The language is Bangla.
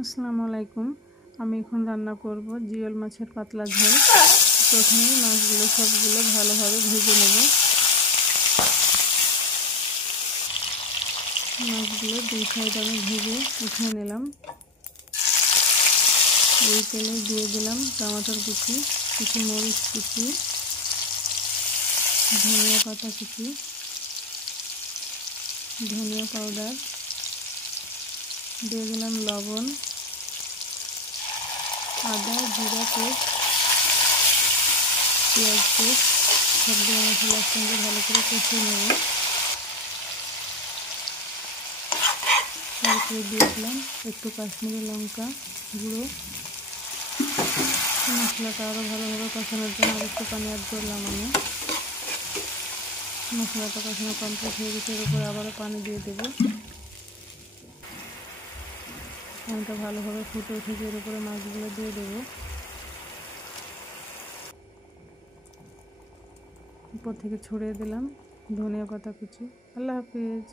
আসসালামু আলাইকুম। আমি এখন রান্না করব জিওল মাছের পাতলা ঝোল। প্রথমে মাছগুলো সবগুলো ভালোভাবে ভেজে নেব। মাছগুলো দুই সাইড আমি ভেজে উঠিয়ে নিলাম। ওই তেলে দিয়ে দিলাম টমেটোর কুচি, কিছু মরিচ কুচি, ধনিয়া পাতা কুচি, ধনিয়া পাউডার, দিয়ে দিলাম লবণ, আদা জিরা পেস্ট, পেঁয়াজ পেস্ট, সবগুলো মশলার সঙ্গে ভালো করে কষিয়ে নেব। তারপরে দিয়ে দিলাম একটু কাশ্মীরি লঙ্কা গুঁড়ো। মশলাটা আরও ভালোভাবে কষানোর জন্য আর একটু পানি অ্যাড করলাম আমি। মশলাটা কষানো কমপ্লিট হয়ে গেছে, এর উপরে আবারও পানি দিয়ে দেবো। পানিটা ভালোভাবে ফুটে উঠেছে, এর উপরে মাছগুলো দিয়ে দেবো। উপর থেকে ছড়িয়ে দিলাম ধনিয়া পাতা কুচি। আল্লাহ হাফিজ।